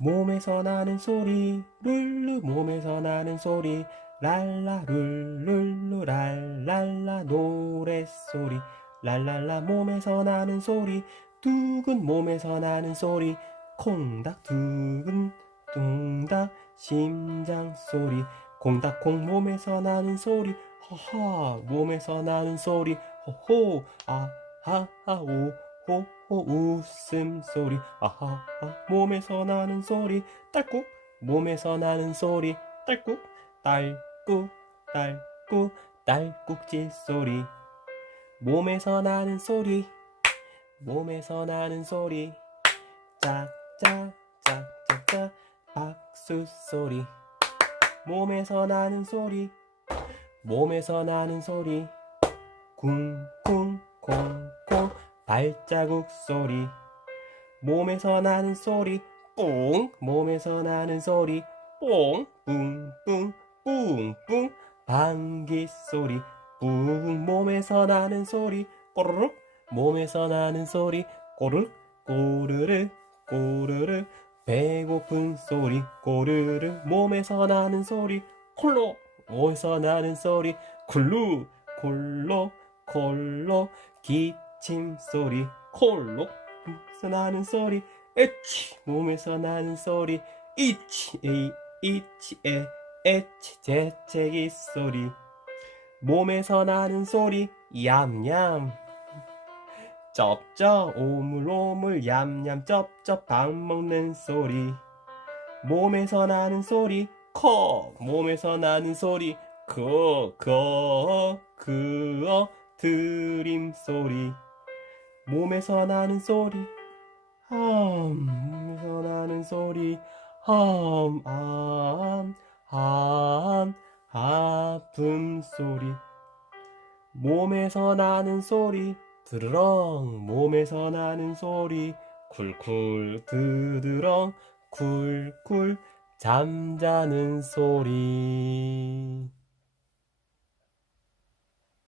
몸에서 나는 소리 룰루 몸에서 나는 소리 랄라 룰룰루 랄랄라 노랫소리 랄랄라 몸에서 나는 소리 두근 몸에서 나는 소리 콩닥 두근 뚱닥 심장 소리 콩닥콩 몸에서 나는 소리 허허 몸에서 나는 소리 호호 아하하 오호 호 웃음 소리. 아하하. 몸에서 나는 소리. 딸꾹. 몸에서 나는 소리. 딸꾹. 딸꾹. 딸꾹. 딸꾹질 소리. 몸에서 나는 소리. 몸에서 나는 소리. 짝짝짝짝짝 박수 소리. 몸에서 나는 소리. 몸에서 나는 소리. 쿵쿵 콩콩 발자국 소리. 몸에서 나는 소리 뿡 몸에서 나는 소리 뽕. 뿡뿡 뿡뿡. 방귀 소리 뿡. 몸에서 나는 소리 꼬르륵. 몸에서 나는 소리 꼬르륵. 꼬르르 꼬르르 배고픈 소리 꼬르르 몸에서 나는 소리 콜로. 몸에서 나는 소리 쿨루 콜로 콜로. 기 침 소리 콜로. 몸에서 나는 소리 에치 몸에서 나는 소리 이치 에이 이치 에 에치 재채기 소리. 몸에서 나는 소리 얌얌. 쩝쩝 오물오물 얌얌. 쩝쩝 밥 먹는 소리. 몸에서 나는 소리 커. 몸에서 나는 소리 커커 그어 드림 소리 몸에서 나는 소리 함 몸에서 나는 소리 함암암암 아픔 소리. 몸에서 나는 소리 드르렁 몸에서 나는 소리 쿨쿨 드드렁 쿨쿨 잠자는 소리